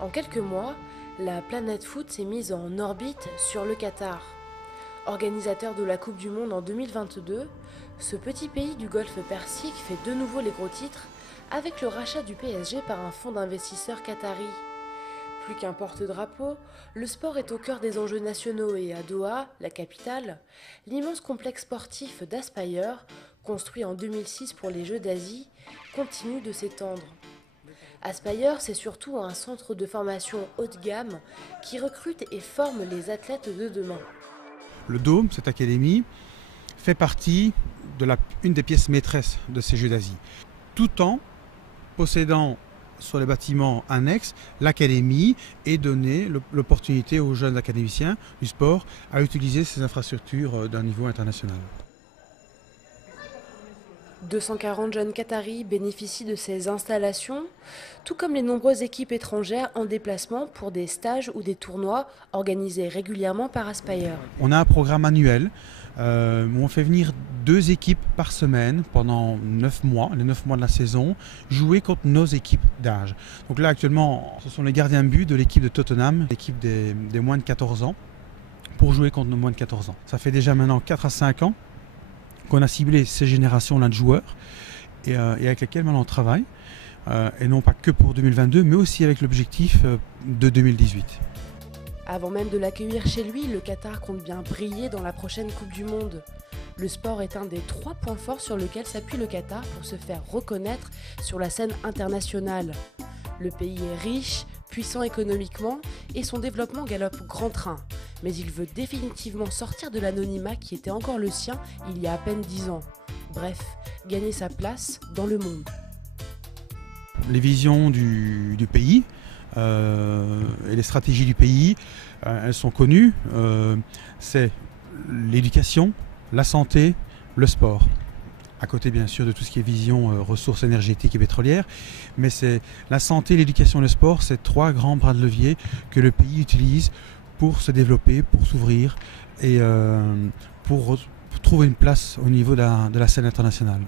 En quelques mois, la planète foot s'est mise en orbite sur le Qatar. Organisateur de la Coupe du Monde en 2022, ce petit pays du Golfe Persique fait de nouveau les gros titres avec le rachat du PSG par un fonds d'investisseurs qatari. Plus qu'un porte-drapeau, le sport est au cœur des enjeux nationaux et à Doha, la capitale, l'immense complexe sportif d'Aspire, construit en 2006 pour les Jeux d'Asie, continue de s'étendre. Aspire, c'est surtout un centre de formation haut de gamme qui recrute et forme les athlètes de demain. Le Dôme, cette académie, fait partie de une des pièces maîtresses de ces Jeux d'Asie, tout en possédant sur les bâtiments annexes l'académie et donner l'opportunité aux jeunes académiciens du sport à utiliser ces infrastructures d'un niveau international. 240 jeunes Qataris bénéficient de ces installations, tout comme les nombreuses équipes étrangères en déplacement pour des stages ou des tournois organisés régulièrement par Aspire. On a un programme annuel où on fait venir 2 équipes par semaine pendant 9 mois, les 9 mois de la saison, jouer contre nos équipes d'âge. Donc là actuellement, ce sont les gardiens de but de l'équipe de Tottenham, l'équipe des moins de 14 ans, pour jouer contre nos moins de 14 ans. Ça fait déjà maintenant 4 à 5 ans qu'on a ciblé ces générations-là de joueurs et avec lesquels maintenant on travaille, et non pas que pour 2022, mais aussi avec l'objectif de 2018. Avant même de l'accueillir chez lui, le Qatar compte bien briller dans la prochaine Coupe du Monde. Le sport est un des 3 points forts sur lesquels s'appuie le Qatar pour se faire reconnaître sur la scène internationale. Le pays est riche, puissant économiquement et son développement galope grand train. Mais il veut définitivement sortir de l'anonymat qui était encore le sien il y a à peine 10 ans. Bref, gagner sa place dans le monde. Les visions du pays et les stratégies du pays, elles sont connues. C'est l'éducation, la santé, le sport. À côté bien sûr de tout ce qui est vision ressources énergétiques et pétrolières, mais c'est la santé, l'éducation et le sport, c'est 3 grands bras de levier que le pays utilise pour se développer, pour s'ouvrir et pour trouver une place au niveau de la scène internationale.